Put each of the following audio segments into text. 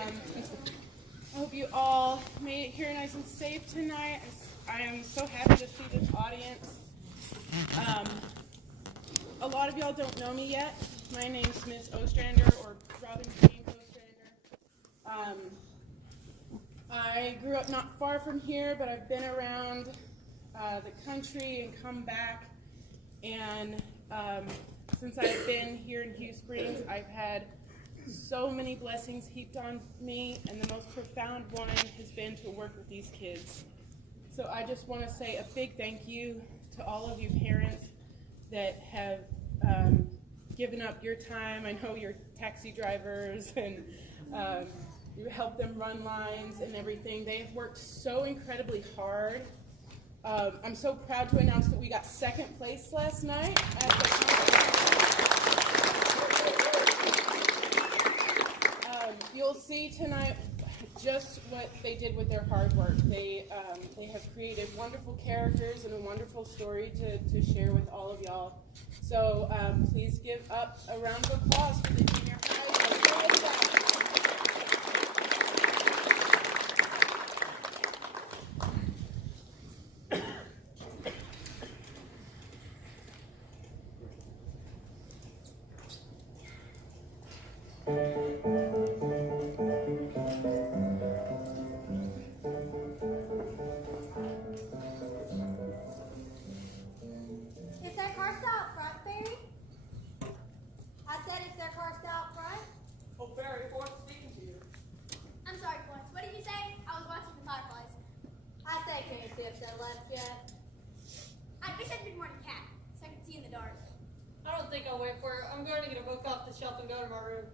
I hope you all made it here nice and safe tonight. I am so happy to see this audience. A lot of y'all don't know me yet. My name's Miss Ostrander, or Robin James Ostrander. I grew up not far from here, but I've been around the country and come back. And since I've been here in Hughes Springs, I've had so many blessings heaped on me, and the most profound one has been to work with these kids. So I just want to say a big thank you to all of you parents that have given up your time. I know you're taxi drivers, and you help them run lines and everything. They have worked so incredibly hard. I'm so proud to announce that we got second place last night at the you'll see tonight just what they did with their hard work. They have created wonderful characters and a wonderful story to share with all of y'all. So please give up a round of applause for the junior high.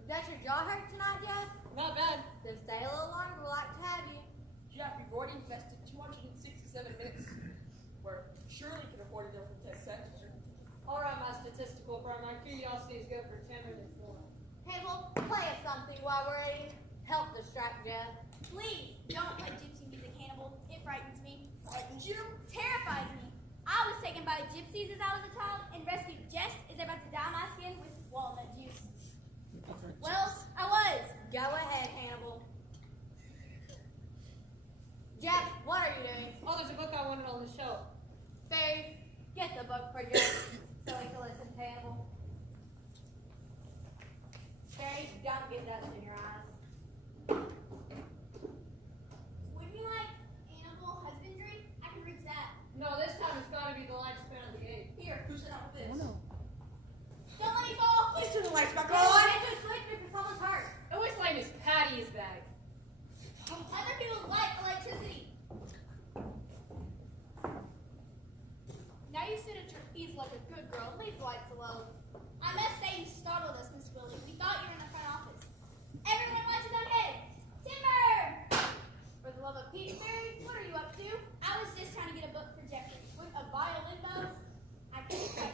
Does your jaw hurt tonight, Jeff? Not bad. Then stay a little longer. We'd like to have you. Jeff, you've already invested 267 minutes where surely you can afford to go for 10 cents. All right, my statistical firm. My curiosity is good for 10 minutes more. Hey, well, play us something while we're eating. Help distract Jeff. Please, don't play gypsy music, Hannibal. It frightens me. Frightens you? Terrifies me. I was taken by gypsies as I was a child and rescued just as they're about to dye my skin with walnut juice. Well, I was. Go ahead, Hannibal. Jeff, what are you doing? Oh, there's a book I wanted on the shelf. Faye, get the book for Jeff so he can listen to Hannibal. Faye, don't get dust in your eyes. Would you like animal husbandry? I can reach that. No, this time it's got to be the lifespan of the ape. Here, who's it up with this? Don't let me fall. Please turn the lights back Go on. ahead, just switch me for someone's hurt. It looks like Miss Patty's bag. Other people like electricity. Now you sit at your ease like a good girl. Leave the lights alone. I must say you startled us, Miss Willie. We thought you were in the front office. Everyone watches on head. Timber! For the love of Pete, Mary, what are you up to? I was just trying to get a book for Jeffrey. With a violin bow? I can't quite.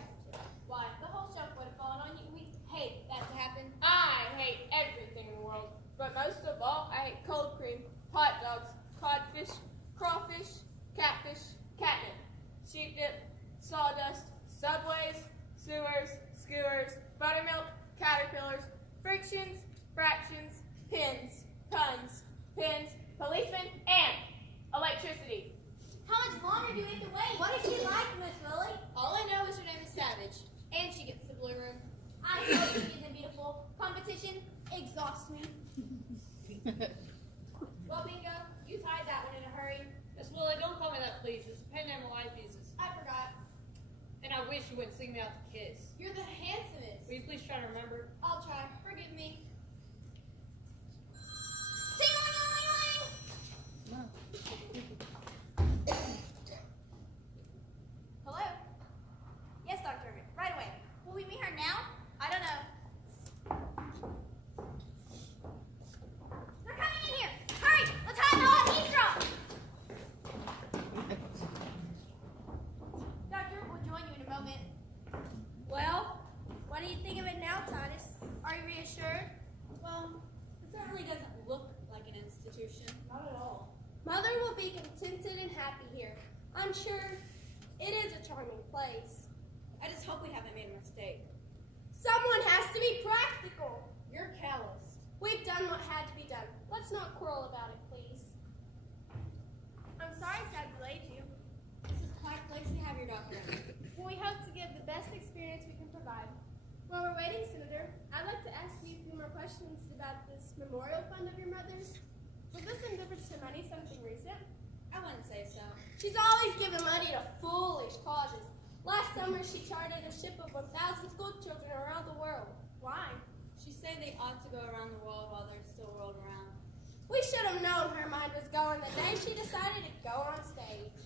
Why, the whole shelf would have fallen on you. We hate that to happen. I hate everything in the world, but most of all, I hate cold cream, hot dogs, codfish, crawfish, catfish, catnip, sheep dip, sawdust, subways, sewers, skewers, buttermilk, caterpillars, frictions, fractions, pins, puns, pins, policemen, and electricity. How much longer do we have to wait? What does she like, Miss Willie? All I know is her name is Savage, and she gets the blue room. I know she isn't beautiful. Competition exhausts me. Well, Bingo, you tied that one in a hurry. Miss Willie, don't call me that, please. It's a pen name of life uses. I forgot. And I wish you wouldn't sing me out to kiss. You're the handsomest. Will you please try to remember? I'll try. Forgive me. Ting-a-ling-a-ling-a-ling! Hello? Yes, Dr. Irvin. Right away. Will we meet her now? I don't know. They're coming in here. Hurry! Let's hide and all eavesdrop! Doctor, we'll join you in a moment. Well, what do you think of it now, Titus? Are you reassured? Well, it certainly doesn't look like an institution. Not at all. Mother will be contented and happy here. I'm sure it is a charming place. I just hope we haven't made a mistake. Someone has to be practical. You're calloused. We've done what had to be done. Let's Let's not quarrel about it, please. I'm sorry I've delayed you. This is quite a place to have your doctor. Well, we hope to give the best experience we can provide. While we're waiting, Senator, I'd like to ask you a few more questions about this memorial fund of your mother's. Was this endeavor to money something recent? I wouldn't say so. She's always given money to foolish causes. Last summer, she chartered a ship of 1,000 school children around the world. Why? She said they ought to go around the world while they're still rolled around. We should have known her mind was going the day she decided to go on stage.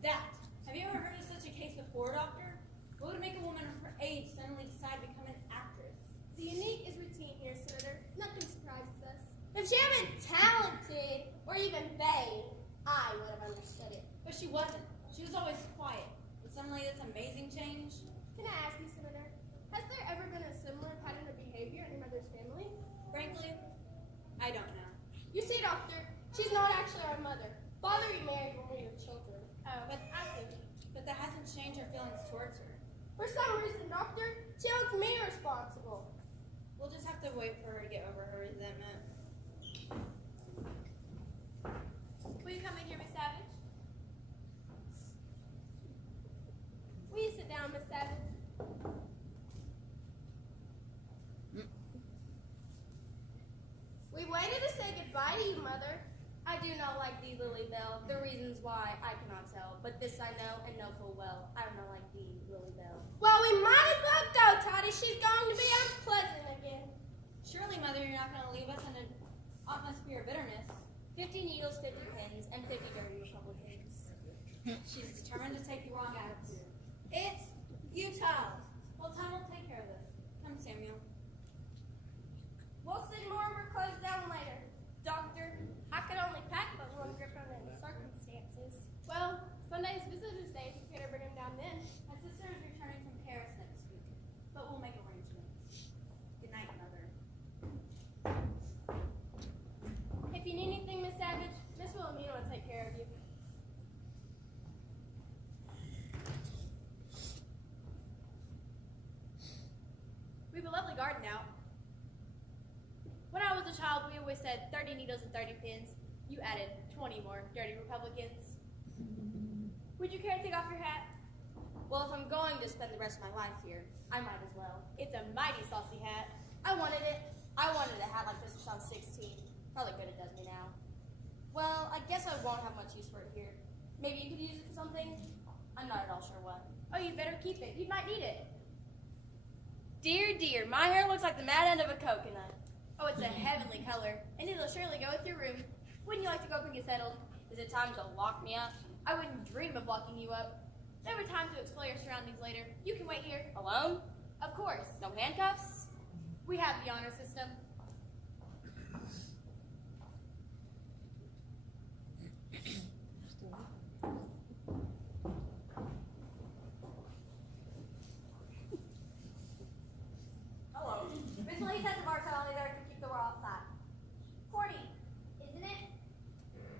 That. Have you ever heard of such a case before, Doctor? What would make a woman of her age suddenly decide to become an actress? The unique is routine here, Senator. Nothing surprises us. If she had been talented or even vain, I would have understood it. But she wasn't. She was always quiet. But suddenly this amazing change? Can I ask you, Senator, has there ever been a similar pattern of behavior in your mother's family? Frankly, I don't know. You see, Doctor, she's not actually our mother. Father remarried when we were children. Oh, but that hasn't changed her feelings towards her. For some reason, Doctor, she holds me responsible. We'll just have to wait for her to get over her resentment. Will you come in here, Miss Savage? Will you sit down, Miss Savage? We waited to say goodbye to you, Mother. I do not like thee, Lily Bell. The reasons why I cannot tell, but this I know and know full well. I do not like thee, Lily Bell. Well, we might as well go, Toddy. She's going to be unpleasant again. Surely, Mother, you're not going to leave us in an atmosphere of bitterness. 50 needles, 50 pins, and 50 dirty Republicans. She's determined to take the wrong attitude. It's futile. Well, time will take care of this. Come, Samuel. We'll see more of her clothes down later. Doctor, I could only pack but one grip under the circumstances. Well, Sunday's Visitor's Day. If you care to bring him down then. My sister is returning from Paris next week, but we'll make arrangements. Good night, Mother. If you need anything, Miss Savage, Miss Wilhelmina will take care of you. We have a lovely garden out. When I was a child, we always said 30 needles and 30 pins. You added 20 more dirty Republicans. Would you care to take off your hat? Well, if I'm going to spend the rest of my life here, I might as well. It's a mighty saucy hat. I wanted it. I wanted a hat like this since I was 16. Probably good it does me now. Well, I guess I won't have much use for it here. Maybe you could use it for something? I'm not at all sure what. Oh, you'd better keep it. You might need it. Dear, dear, my hair looks like the mad end of a coconut. Oh, it's a heavenly color, and it'll surely go with your room. Wouldn't you like to go up and get settled? Is it time to lock me up? I wouldn't dream of locking you up. There were time to explore your surroundings later. You can wait here. Alone? Of course. No handcuffs? We have the honor system. Hello. Miss Lee says the bar only there to keep the world outside. Corny, isn't it?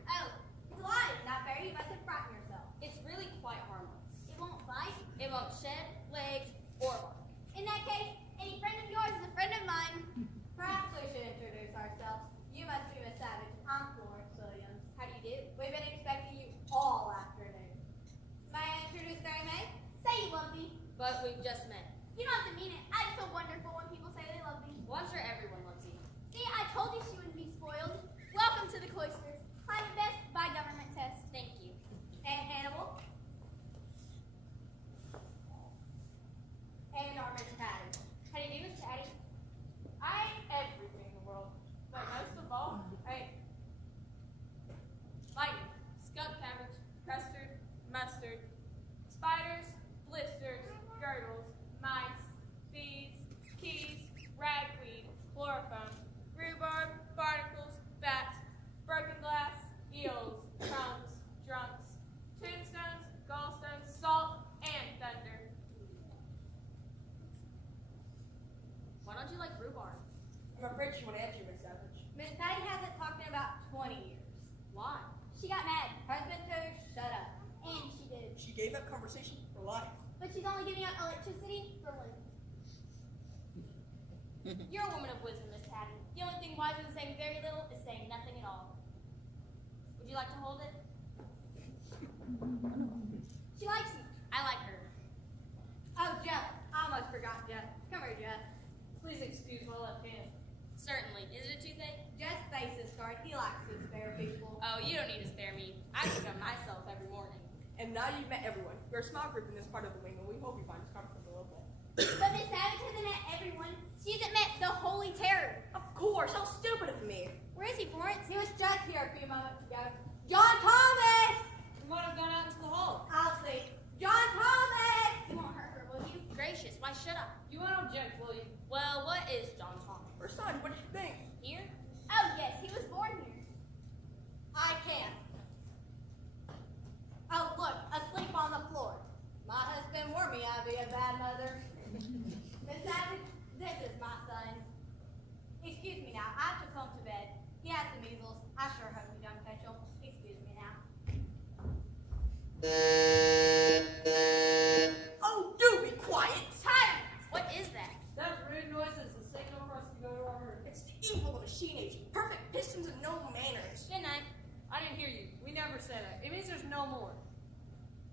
Oh, it's alive. Not very. You must have frightened yourself. It's really quite harmless. It won't bite. It won't shed, legs, or bark. In that case, any friend of yours is a friend of mine. Perhaps we should introduce ourselves. You must be Miss Savage. I'm Florence Williams. How do you do? We've been expecting you all afternoon. May I introduce Mary May? Say you love me. But we've just met. You don't have to mean it. I just feel wonderful when people say they love me. Well, I'm sure everyone loves you. See, I told you she wouldn't be spoiled. Welcome to the cloisters. Climate best by government test. Thank you. And Hannibal. And our Miss Patty. How do you do, Miss Patty? I ate everything in the world, but most of all, I ate lightning, skunk cabbage, custard, mustard, spiders, blisters, girdles, mice, bees, keys, ragweed, chloroform, rhubarb, barnacles, bats, broken glass, eels, crumbs, drunks, tombstones, gallstones, salt, and thunder. Why don't you like rhubarb? I'm afraid she won't answer you, Miss Savage. Miss Patty hasn't talked in about 20 years. Why? She got mad. Husband told her to shut up. And she did. She gave up conversation for life. But she's only giving up electricity for one. You're a woman of wisdom, Miss Patty. The only thing wiser than saying very little is saying nothing like to hold it? She likes you. I like her. Oh, Jeff. I almost forgot Jeff. Come here, Jeff. Please excuse my left hand. Certainly. Is it a toothache? Jeff's face is scarred. He likes to spare people. Oh, you don't need to spare me. I cook them myself every morning. And now you've met everyone. We're a small group in this part of the wing, and we hope you find us comfortable a little bit. But Miss Savage hasn't met everyone. She hasn't met the Holy Terror. Of course, how stupid of me. Where is he, Florence? He was just here a few moments ago. John Thomas! You might have gone out into the hall. I'll see. John Thomas! You won't hurt her, will you? Gracious, why should I? You won't object, will you? Well, what is John Thomas? Or son, what did you think? Here? Oh, yes, he was born here. I can't. Oh, look, asleep on the floor. My husband warned me I'd be a bad mother. Miss Savage, this is my son. Excuse me now, I took home to bed. He has the measles. I sure hope you don't catch him. Excuse me now. Oh, do be quiet! Silence! What is that? That rude noise is the signal for us to go to our room. It's the evil machine age. Perfect pistons and no manners. Good night. I didn't hear you. We never said that. It means there's no more.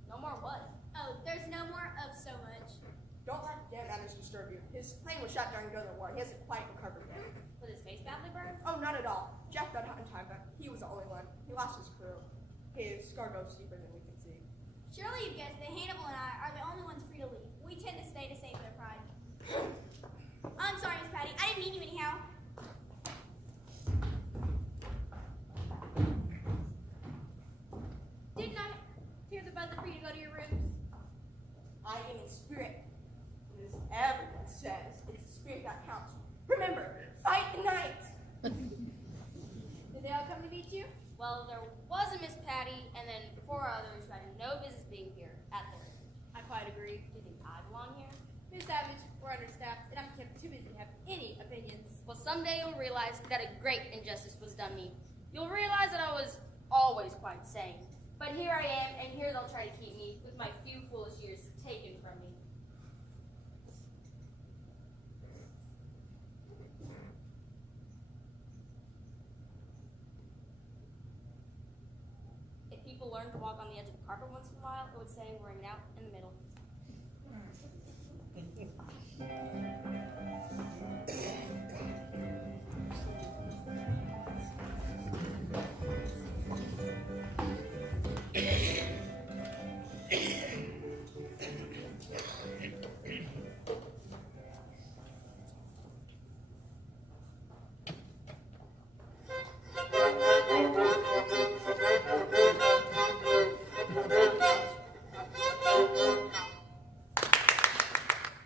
No more what? Oh, there's no more of so much. Don't let damn manners disturb you. His plane was shot during the war. He hasn't quite recovered yet. Was his face badly burned? Oh, not at all. Jack got out in time, but he was the only one. He lost his crew. His scar goes deeper than we can see. Surely you guessed that Hannibal and I are the only ones free to leave. We tend to stay to save their pride. I'm sorry, Miss Patty. I didn't mean you anyhow. Didn't I hear the buzzer for you to go to your rooms? I am in spirit. And as everyone says, it's the spirit that counts. Remember, fight the night. Did they all come to meet you? Well, there was a Miss Patty, and then 4 others who had no business being here at the room. I quite agree. Do you think I belong here? Miss Savage, we're understaffed, and I'm kept too busy to have any opinions. Well, someday you'll realize that a great injustice was done me. You'll realize that I was always quite sane. But here I am, and here they'll try to keep me with my few foolish years taken from me. If people learned to walk on the edge of the carpet once in a while, it would say we're hanging out in the middle.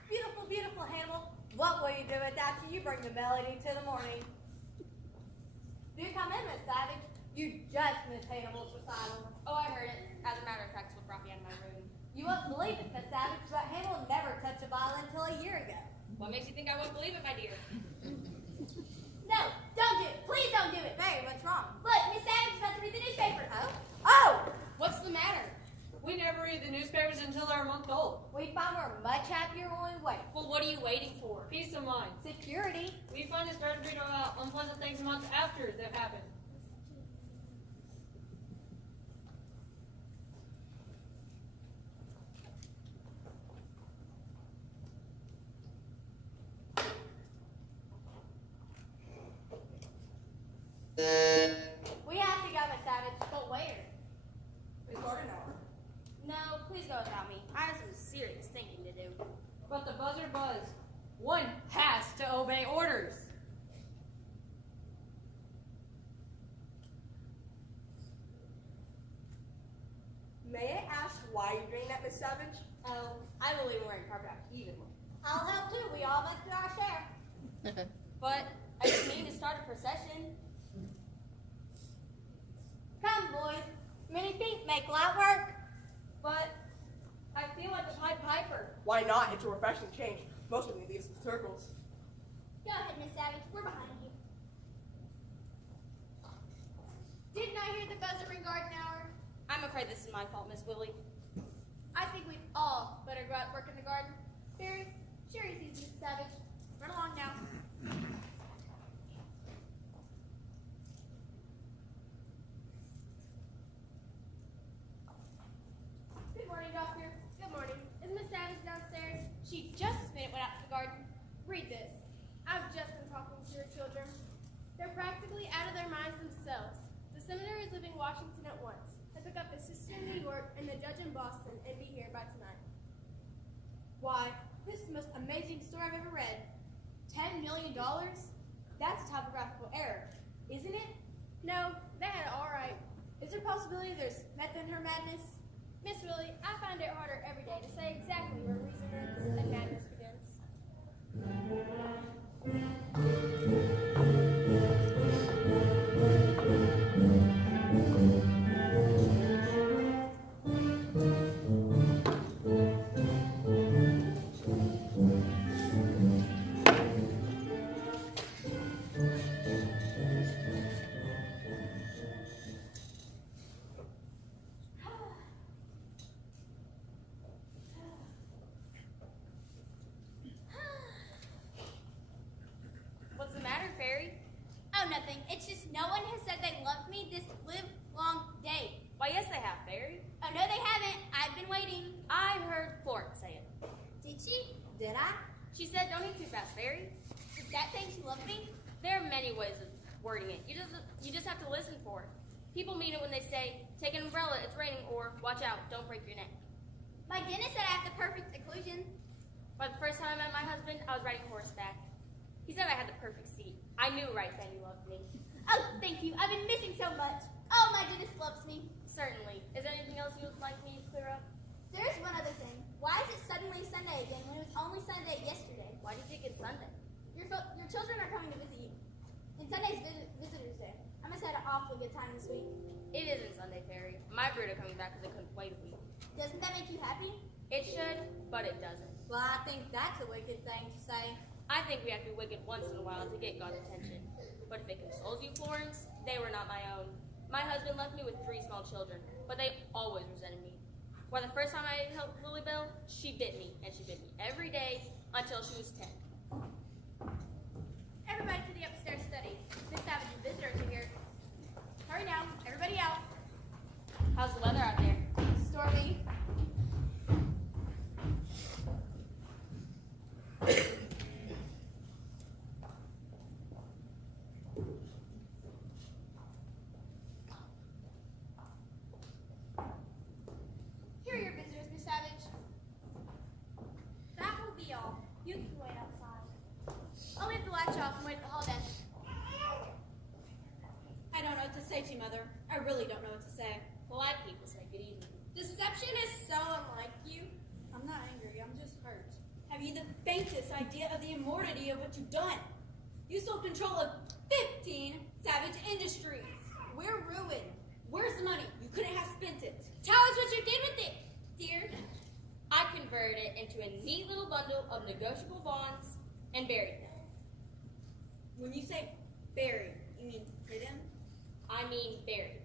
Beautiful, beautiful Hannibal. What will you do with after you bring the melody to the morning? Do come in, Miss Savage. You just missed Hannibal's recital. Oh, I heard it. As a matter of fact, it's what brought me out of my room. You won't believe it, Miss Savage, but Hannibal never touched a violin until a year ago. What makes you think I won't believe it, my dear? No, don't do it. Please don't do it. Mary, what's wrong? Look, Miss Savage is about to read the newspaper. Oh? Oh! What's the matter? We never read the newspapers until they're a month old. We find we're much happier when we wait. Well, what are you waiting for? Peace of mind. Security. We find it start to read about unpleasant things months after they've happened. We have to go, Miss Savage. But where? It's garden hour. No, please go without me. I have some serious thinking to do. But the buzzer buzzed. One has to obey orders. May I ask why you're doing that, Miss Savage? Oh, I believe we're wearing carpet out evenly. I'll help too. We all must do our share. But I just mean to start a procession. Come, boys. Many feet make light work. But I feel like a Pied Piper. Why not? It's a refreshing change. Most of me leaves in circles. Go ahead, Miss Savage. We're behind you. Didn't I hear the buzzer ring garden hour? I'm afraid this is my fault, Miss Willie. I think we'd all better go out and work in the garden. Barry, sure is easy, Miss Savage. Run along now. Washington at once. I pick up a sister in New York and the judge in Boston and be here by tonight. Why, this is the most amazing story I've ever read. $10 million? That's a typographical error, isn't it? No, they had it all right. Is there a possibility there's method in her madness? Miss Willie, I find it harder every day to say exactly where reason ends and madness begins. What's the matter, Fairy? Oh, nothing. It's just no one has said they loved me this live long day. Why, yes, they have, Fairy. Oh, no, they haven't. I've been waiting. I heard Florence say it. Did she? Did I? She said, don't eat too fast, Fairy. Did that saying she loved me? There are many ways of wording it. You just have to listen for it. People mean it when they say, take an umbrella, it's raining, or watch out, don't break your neck. My dentist said I have the perfect occlusion. By the first time I met my husband, I was riding horseback. He said I had the perfect seat. I knew right then he loved me. Oh, thank you. I've been missing so much. Oh, my dentist loves me. Certainly. Is there anything else you would like me to clear up? There's one other thing. Why is it suddenly Sunday again when it was only Sunday yesterday? Why do you think it's Sunday? Your children are coming to visit you. And Sunday's Visitor's Day. I must have had an awfully good time this week. It isn't Sunday, Fairy. My brood are coming back because they couldn't wait a week. Doesn't that make you happy? It should, but it doesn't. Well, I think that's a wicked thing to say. I think we have to be wicked once in a while to get God's attention. But if it consoles you, Florence, they were not my own. My husband left me with 3 small children, but they always resented me. Why, the first time I helped Lily Bell, she bit me, and she bit me every day until she was 10. Everybody to the upstairs study. Miss Savage and visitors are here. Hurry now. Everybody out. How's the weather out there? Stormy. Here are your visitors, Miss Savage. That will be all. You can wait outside. I'll leave the latch off and wait at the hall desk. I don't know what to say to you, Mother. I really don't know what to say. Polite people say good evening. Deception is so unlike you. I'm not angry, I'm just hurt. Have you the faintest idea of the immortality of what you've done? You sold control of 15 Savage Industries. We're ruined. Where's the money? You couldn't have spent it. Tell us what you did with it, dear. I converted it into a neat little bundle of negotiable bonds and buried them. When you say buried, you mean hidden? I mean buried.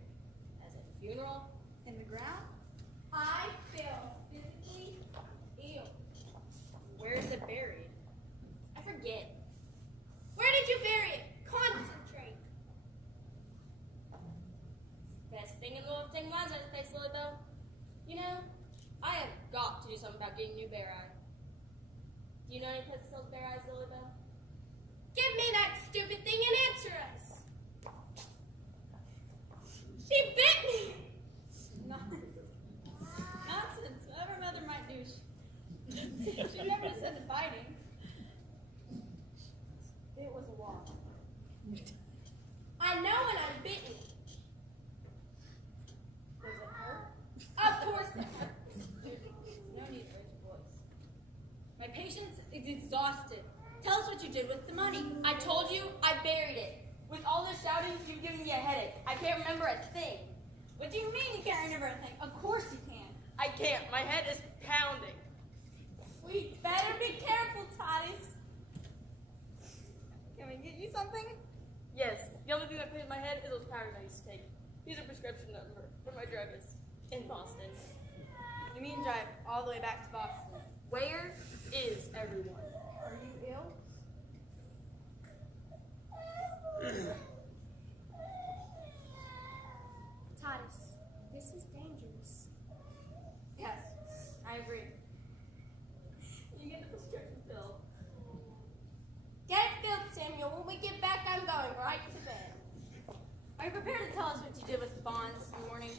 As at a funeral. In the ground? I feel physically ill. Where is it buried? I forget. Where did you bury it? Concentrate. Best thing in the world of taking lines out of the face, Lily Bell. You know, I have got to do something about getting new bear eye. Do you know any place that sells bear eyes, Lily Bell? Give me that stupid thing and answer us. She bit me. Nonsense. Whatever Mother might do, she never said the biting. It was a walk. I know when I'm bitten. Does it hurt? Of course it hurts. No need to raise your voice. My patience is exhausted. Tell us what you did with the money. I told you I buried it. With all this shouting, you've given me a headache. I can't remember a thing. What do you mean you can't remember a thing? Of course you can. I can't. My head is pounding. We better be careful, Titus. Can we get you something? Yes, the only thing that clears my head is those powders I used to take. Here's a prescription number for my druggist in Boston. You mean drive all the way back to Boston? Where is everyone? Are you ill? Titus, this is dangerous. Yes, I agree. You get the prescription filled. Get it filled, Samuel. When we get back, I'm going right to bed. Are you prepared to tell us what you did with the bonds in the morning?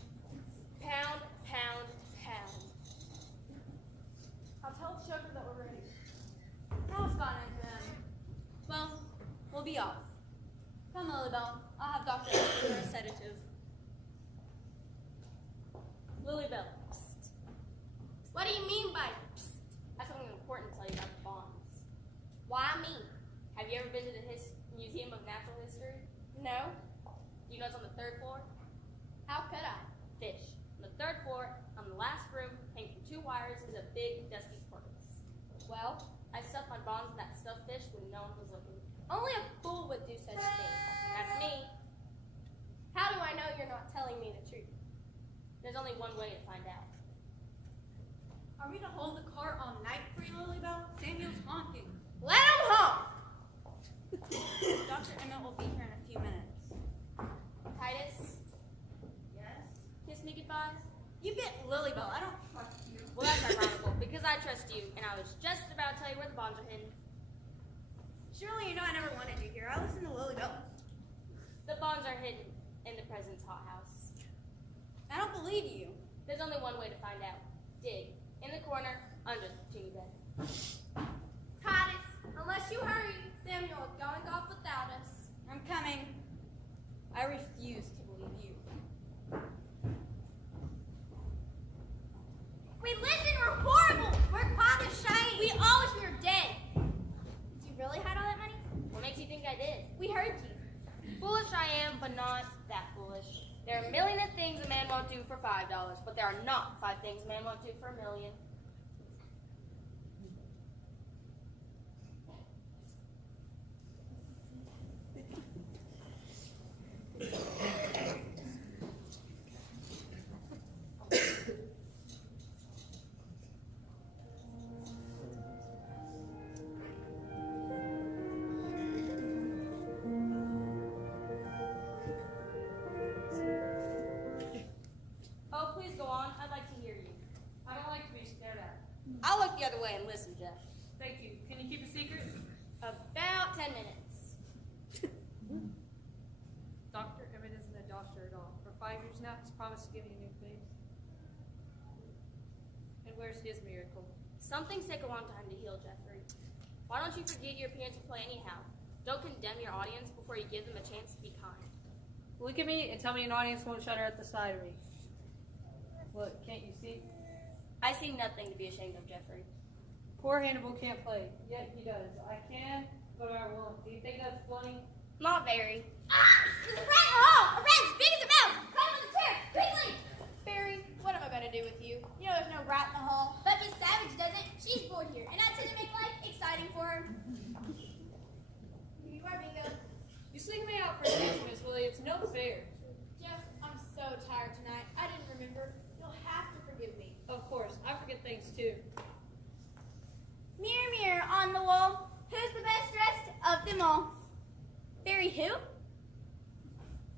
Pound, pound, pound. I'll tell the chauffeur that we're ready. What's gone into them? Well, we'll be off. Come, Lilybell. I'll have Dr. for a sedative. Lilybell, psst. What do you mean by I have something important to tell you about the bonds. why me? Have you ever been to the Museum of Natural History? No. Do you know it's on the 3rd floor? How could I? Fish. On the 3rd floor, on the last room, hanging from 2 wires, is a big, dusty porpoise. Well, I stuffed my bonds in that stuffed fish when no one was looking. only a fool would do such a thing. That's me. How do I know you're not telling me the truth? There's only one way to find out. Are we to hold the cart all night for you, Lilybell? Samuel's honking. Let him home! Dr. Emmett will be here in a few minutes. Titus, Yes? kiss me goodbye. You bit Lilybell. I don't trust you. Well, that's ironical, because I trust you, and I was just about to tell you where the bonds are hidden. Surely you know I never wanted you here. I listen to Lilybell. The bonds are hidden in the president's hothouse. I don't believe you. There's only one way to find out. Dig. In the corner, under the puny bed. Titus, unless you hurry, Samuel is going off without us. I'm coming. I refuse to believe you. We listen, we're horrible! We're part of shame! We all wish we were dead! Did you really hide all that money? What makes you think I did? We heard you. Foolish I am, but not that foolish. There are a million of things a man won't do for $5, but there are not 5 things a man won't do for $1 million. Oh, please go on. I'd like to hear you. I don't like to be stared at. I'll look the other way and listen, Jeff. Thank you. Can you keep a secret? About 10 minutes. Dr. Emmett isn't a doctor at all. For 5 years now, he's promised to give me a new face. And where's his miracle? Some things take a long time to heal, Jeffrey. Why don't you forget your appearance and play anyhow? Don't condemn your audience before you give them a chance to be kind. Look at me and tell me an audience won't shudder at the sight of me. What, can't you see? I see nothing to be ashamed of, Jeffrey. Poor Hannibal can't play, yet he does. I can, but I won't. Do you think that's funny? Not very. Ah! There's a rat in the hall! A rat as big as a mouse! Climb on the chair, quickly! Barry, what am I going to do with you? You know there's no rat in the hall. But Miss Savage doesn't. She's bored here, and that's going to make life exciting for her. You are bingo. You sing me out for a dance, Miss Willie. It's no fair. Jeff, I'm so tired tonight. I didn't remember. You'll have to forgive me. Of course, I forget things too. Mirror, mirror on the wall, who's the best dressed of them all? Barry who?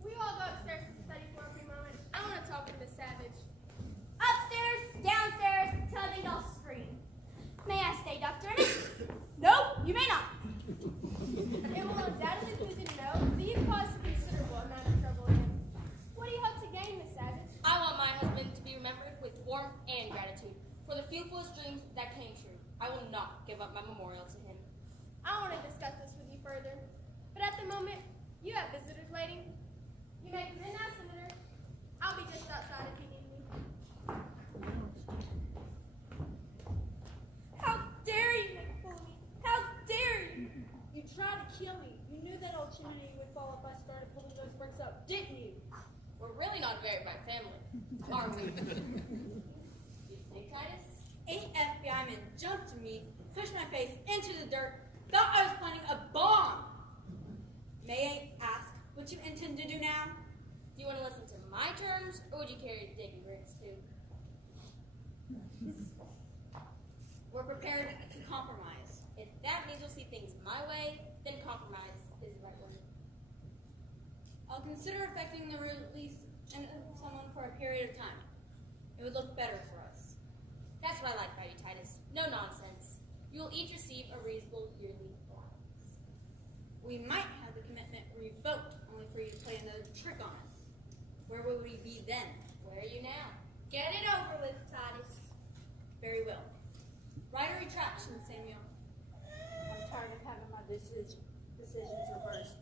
Will you all go upstairs to the study for a few moments? I want to talk to Miss Savage. Upstairs, downstairs, till I think I'll scream. May I stay, Dr. Emmett? No, you may not. It will undoubtedly please you to know that you've caused a considerable amount of trouble in him. What do you hope to gain, Miss Savage? I want my husband to be remembered with warmth and gratitude for the few foolish dreams that came true. I will not give up my memorial to him. I want to discuss this with you further, but at the moment, you have visitors waiting. You may come in now, Senator. I'll be just outside if you need me. How dare you make a fool of me? How dare you? You tried to kill me. You knew that old chimney would fall if I started pulling those bricks up, didn't you? We're really not a very bright family, are we? You think, Titus? 8 FBI men jumped to me, pushed my face into the dirt, thought I was planting a bomb. May I ask what you intend to do now? Do you want to listen to my terms, or would you carry Dick and Griggs too? We're prepared to compromise. If that means you'll see things my way, then compromise is the right word. I'll consider effecting the release of someone for a period of time. It would look better for us. That's what I like about you, Titus. No nonsense. You will each receive a reasonable yearly allowance. We might have the commitment revoked only for you to play another trick on us. Where would we be then? Where are you now? Get it over with, Titus. Very well. Write a retraction, Samuel. I'm tired of having my decisions reversed.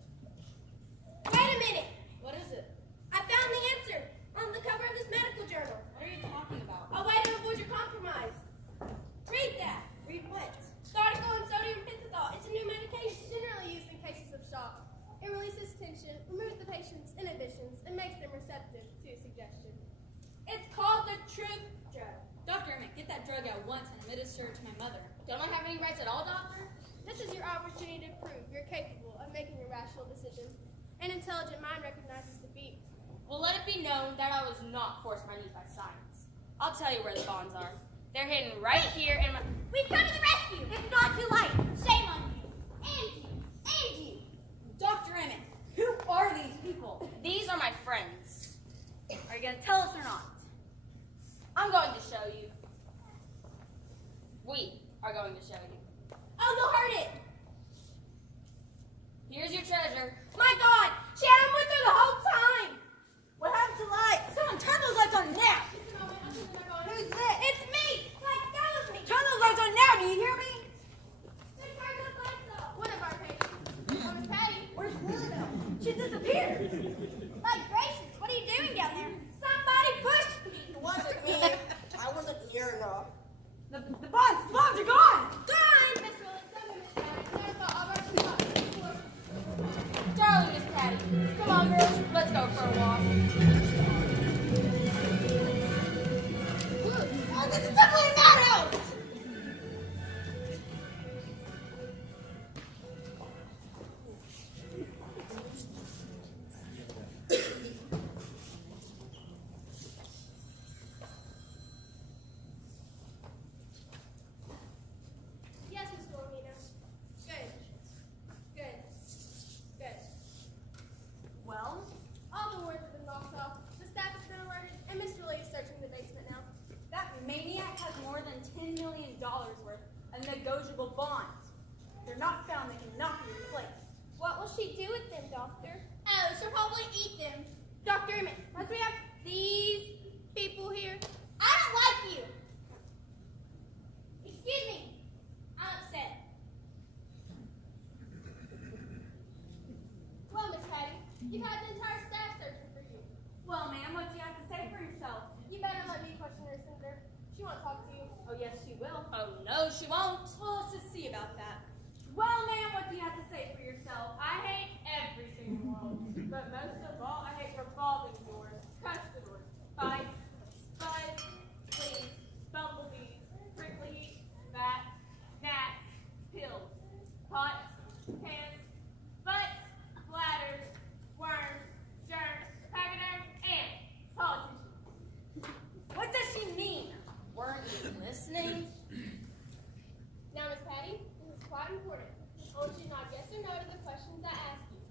Wait a minute! What is it? I found the answer on the cover of this medical journal. What are you talking about? A way to avoid your compromise. Read that. Read what? The article on sodium pentothal. It's a new medication. It's generally used in cases of shock. It releases tension, removes the patient's inhibitions, and makes them receptive to suggestion. It's called the truth drug. Dr. Emmett, get that drug out once and administer it to my mother. Don't I have any rights at all, doctor? This is your opportunity to prove you're capable of making a rational decision. An intelligent mind recognizes defeat. Well, let it be known that I was not forced by need by science. I'll tell you where the bonds are. They're hidden right here in my... We've come to the rescue! It's not too late! Shame on you! And you! Dr. Emmett, who are these people? These are my friends. Are you going to tell us or not? I'm going to show you. We are going to show you. Oh, you'll hurt it! Here's your treasure. My God! She had him with her the whole time! What happened to lights? Someone turn those lights on now! Just a moment, I'll turn them back on. Who's this? It's me! Like, that was me! Turn those lights on now, do you hear me? They turned those lights off. One of our patients. Oh, Miss Patty. Where's Willow? She disappeared. My gracious, what are you doing down there? Somebody pushed me. It wasn't me. I wasn't near enough. The bonds are gone. Gone! Miss Willis, come here, Miss Patty. Never thought I'd ever come up before. Darling Miss Patty. Come on, girls. Let's go for a walk. Oh, this is definitely a madhouse. Yes, Miss Wilhelmina. Good. Good. Good. Well, All the wards have been locked off. The staff has been alerted, and Mr. Lee is searching the basement now. that maniac has more than $10 million worth of negotiable bonds. If they're not found, they cannot be replaced. What will she do with them, Doctor? Oh, she'll probably eat them. Dr. Emmett, as we have these people here. I don't like you. Excuse me. I'm upset. Well, Miss Patty, you've had the entire staff searching for you. Well, ma'am, what do you have to say for yourself? You better let me question her, Senator. She won't talk to you. Oh, yes, she will. Oh, no, she won't. Well, let's just see about that. Well, ma'am, what do you have to say for yourself? I hate everything in the world, but most of all, I hate revolving doors, custom doors, fights, buds, fleas, bumblebees, prickly, bats, gnats, pills, pots, pans, butts, bladders, worms, germs, pachyderms, and politicians. What does she mean? Weren't you listening? Now, Miss Patty, this is quite important. I want you to nod yes or no to the questions I ask you.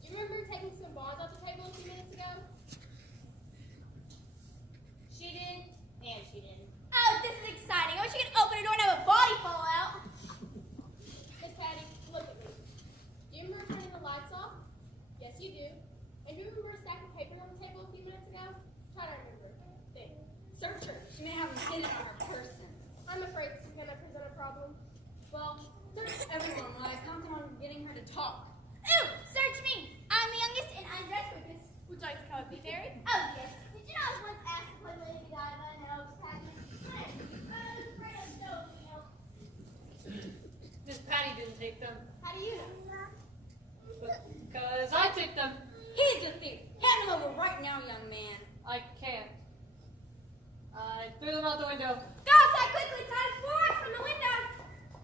Do you remember taking some bonds off the table a few minutes ago? She did, and she didn't. Oh, this is exciting. I wish you could open a door and have a body fall out. Miss Patty, look at me. Do you remember turning the lights off? Yes, you do. And do you remember a stack of paper on the table a few minutes ago? Try to remember. Think. Search her. She may have them hidden on her person. I'm afraid this is going to present a problem. Well, search everyone when I come on getting her to talk. Ooh, search me. I'm the youngest and I'm dressed for this. Would you like to come with me, Fairy? Oh, yes. Did you know I was once asked to play Lady Godiva and I was happy? I was afraid of Sylvia. Miss Patty didn't take them. How do you know? Because I took them. He's a thief. Hand him over right now, young man. I can't. I threw them out the window. Go outside quickly, Titus. Forward from the window.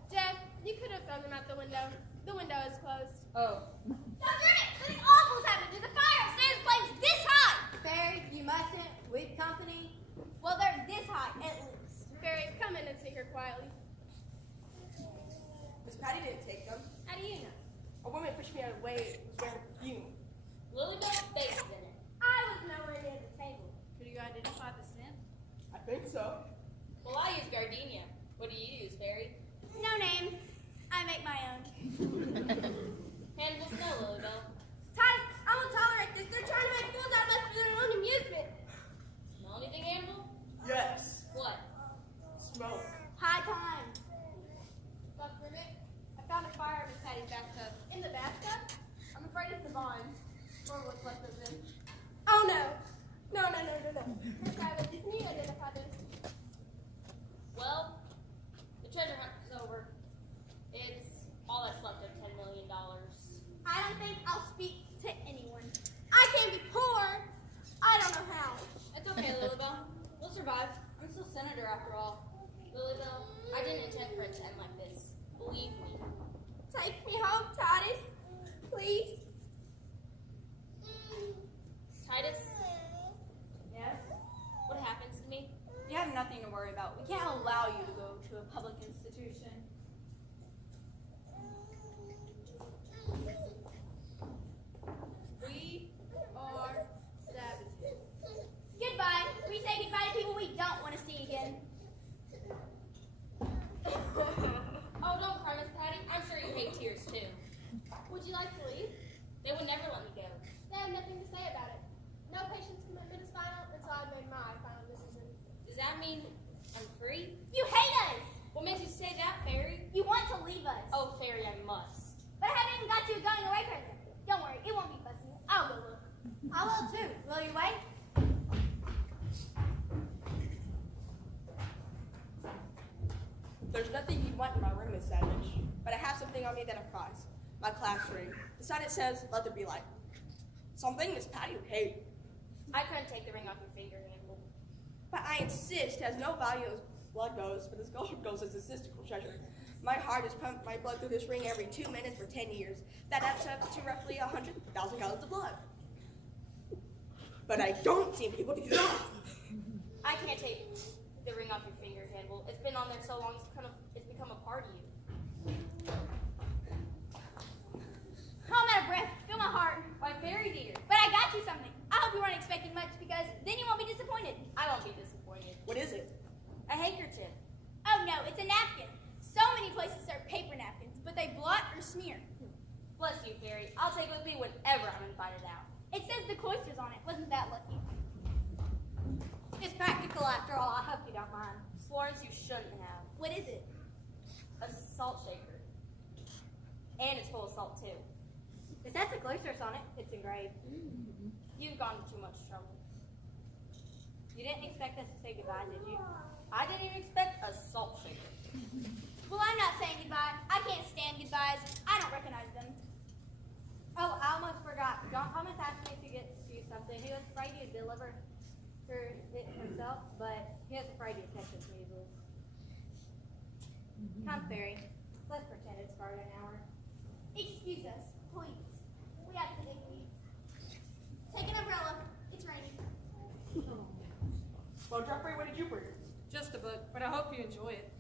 Jeff, you could have thrown them out the window. The window is closed. Oh. Dr. Emmett, something awful's happened. There's a fire upstairs. The flame's this high. Barry, you mustn't. With company. Well, they're this high, at least. Barry, come in and see her quietly. Miss Patty didn't take them. How do you know? A woman pushed me out of the way. It was wearing perfume. Lilybell baked in it. I was nowhere near the table. Could you identify the scent? I think so. Well, I use gardenia. What do you use, Barry? No name. I make my own. Handle snow, Lilybell. Titus, I want Miss Savage, can you identify this? Well, the treasure hunt is over. It's all that's left of $10 million. I don't think I'll speak to anyone. I can be poor. I don't know how. It's okay, Lilybell. We'll survive. I'm still senator after all. Lilybell, I didn't intend for it to end like this. Believe me. Take me home, Titus. Please. Titus, Yes? what happens to me? You have nothing to worry about. We can't allow you to go to a public institution. We are savages. Goodbye. We say goodbye to people we don't want to see again. Oh, don't cry, Miss Patty. I'm sure you hate tears too. Would you like to leave? They would never let me go. They have nothing to say about it. No patient's commitment is final until I've made my final decision. Does that mean I'm free? You hate us. What makes you say that, Fairy? You want to leave us. Oh, Fairy, I must. But I haven't even got you a going away present. Don't worry, it won't be fussy. I'll go look. I will too. Will you wait? There's nothing you'd want in my room, Miss Savage, but I have something on me that I prize. My class ring. The sign it says, "Let there be light." Something Miss Patty would hate. I couldn't take the ring off your finger, Hannibal. But I insist it has no value as blood goes, but as gold goes as a statistical treasure. My heart has pumped my blood through this ring every 2 minutes for 10 years. That adds up to roughly 100,000 gallons of blood. But I don't see people do that. I can't take the ring off your finger, Hannibal. It's been on there so long, it's become a part of you. Oh, I'm out of breath. Feel my heart. Why, Fairy dear, But I got you something. I hope you weren't expecting much because then you won't be disappointed. I won't be disappointed. What is it? A handkerchief. Oh no, it's a napkin. So many places serve paper napkins, but they blot or smear. Bless you, Fairy. I'll take it with me whenever I'm invited out. It says the cloisters on it. Wasn't that lucky? It's practical after all. I hope you don't mind. Florence, you shouldn't have. What is it? A salt shaker. And it's full of salt, too. It says the cloisters on it. It's engraved. You've gone to too much trouble. You didn't expect us to say goodbye, did you? I didn't even expect a salt shaker. Well, I'm not saying goodbye. I can't stand goodbyes. I don't recognize them. Oh, I almost forgot. John Thomas asked me to get you something. He was afraid you'd deliver it himself, but he was afraid you'd catch his measles. Come, Fairy. Let's pretend it's garden hour. Excuse us, please. We have to dig weeds. Take an umbrella. It's raining. Well, Jeffrey, what did you bring? Just a book, but I hope you enjoy it.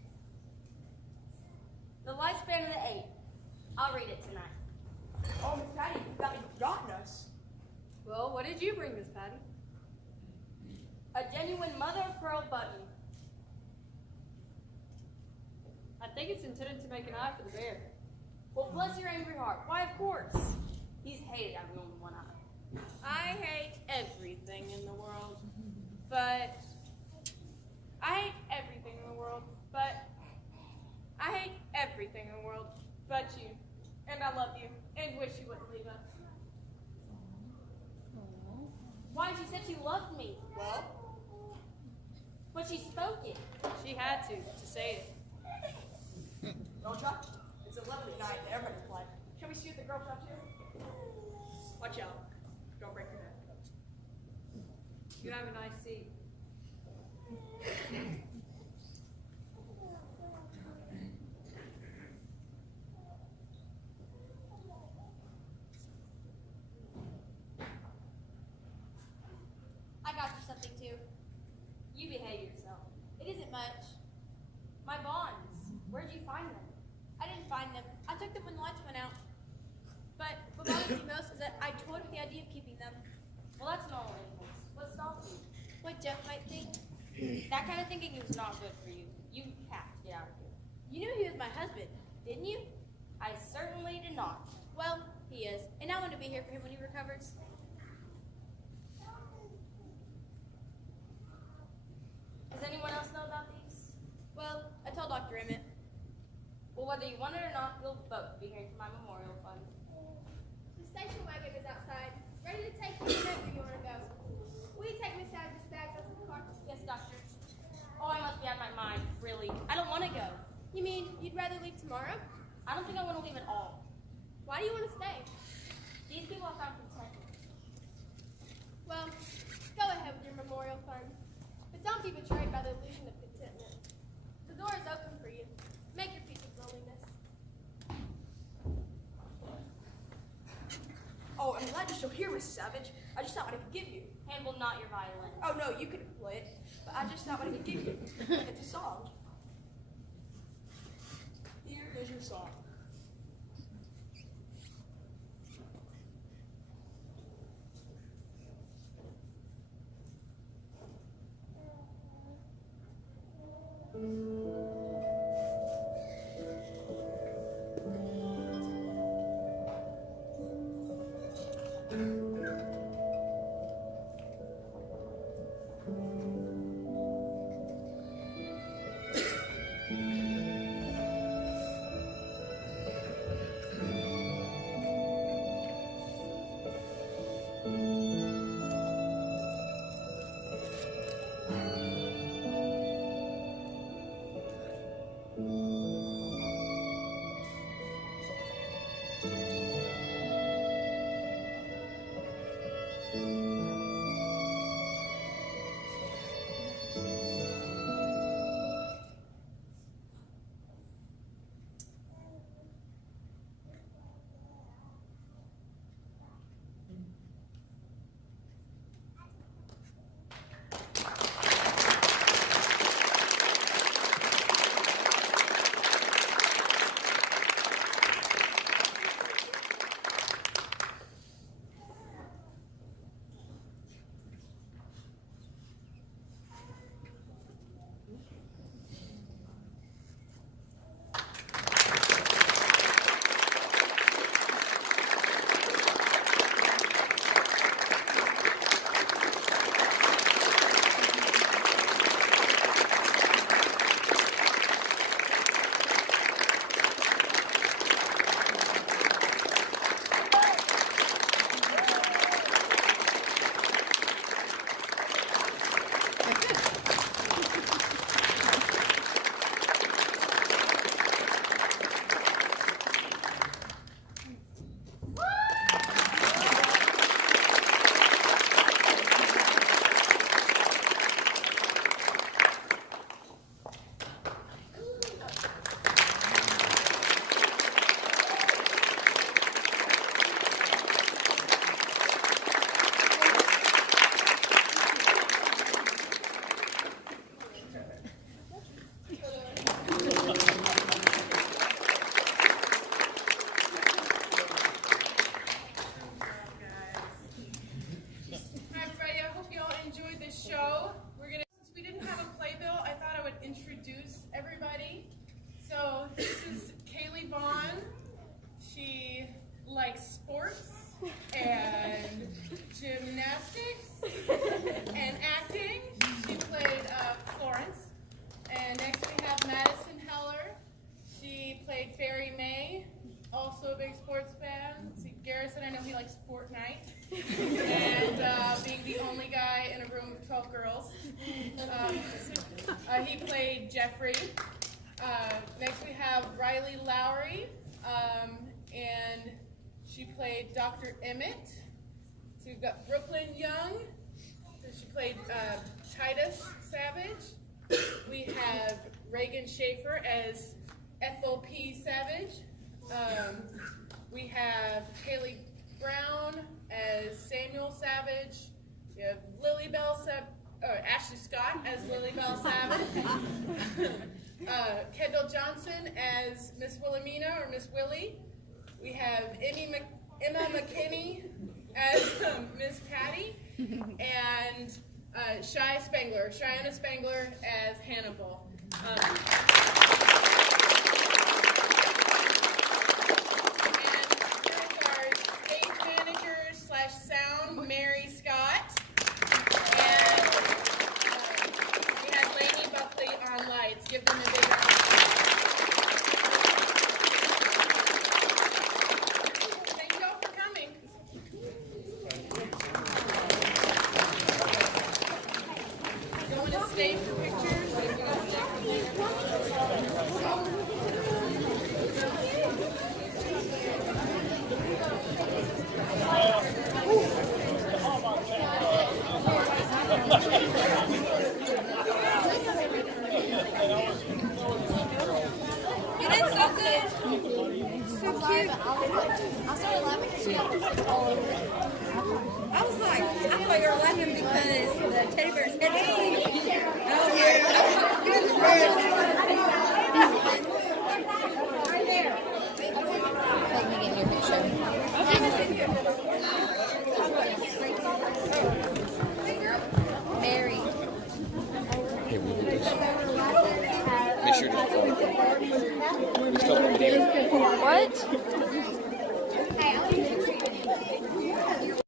The Lifespan of the Eight. I'll read it tonight. Oh, Miss Patty, you've got me forgotten us. Well, what did you bring, Miss Patty? A genuine mother-of-pearl button. I think it's intended to make an eye for the bear. Well, bless your angry heart. Why, of course. He's hated having only one eye. I hate everything in the world, but I hate everything in the world, but I hate everything in the world but you. And I love you and wish you wouldn't leave us. Why did you say she loved me? Well, But she spoke it. She had to say it. don't shop. It's 11 at night and everybody's quiet. Shall we see if the girl shop too? Watch out. Don't break your neck. You have a nice seat. I got you something too. You behave yourself. It isn't much. My bonds. Where'd you find them? I didn't find them. I took them when the lights went out. But what bothers me most is that I toyed with the idea of keeping them. Well, that's normal impulse. What stopped you? What Jeff might think. That kind of thinking is not good for you. You have to get out of here. You knew he was my husband, didn't you? I certainly did not. Well, he is. And I want to be here for him when he recovers. Does anyone else know about these? Well, I told Dr. Emmett. Well, whether you want it or not, you'll both be hearing from my memorial fund. The station wagon is outside, ready to take you wherever you want to go. Will you take Miss Savage's bag You mean you'd rather leave tomorrow? I don't think I want to leave at all. Why do you want to stay? These people have found contentment. Well, go ahead with your memorial fund. But don't be betrayed by the illusion of contentment. The door is open for you. Make your peace with loneliness. Oh, I'm glad you're still here, Mrs. Savage. I just thought what I could give you. Handle not your violin. Oh, no, you could play it, but I just thought what I could give you. It's a song. Here is your song. likes sports and gymnastics and acting. She played Florence. And next we have Madison Heller. She played Fairy May, also a big sports fan. See, Garrison, I know he likes Fortnite. And being the only guy in a room of 12 girls. He played Jeffrey. Next we have Riley Lowry, and she played Dr. Emmett. So we've got Brooklyn Young. So she played Titus Savage. We have Reagan Schaefer as Ethel P. Savage. We have Haley Brown as Samuel Savage. We have Ashley Scott as Lily Bell Savage. Kendall Johnson as Miss Wilhelmina or Miss Willie. We have Emma McKinney as Miss Patty. And Cheyenne Spangler as Hannibal. And here's our stage manager / sound, Mary Scott. And we have Lainey Buckley on lights. Give them a big round. Thank you all for coming. Going to stay for pictures. thought you were laughing because the teddy bear's head. Let me get your picture. Mary. Here, we will just make sure to stop the video. What? Hey,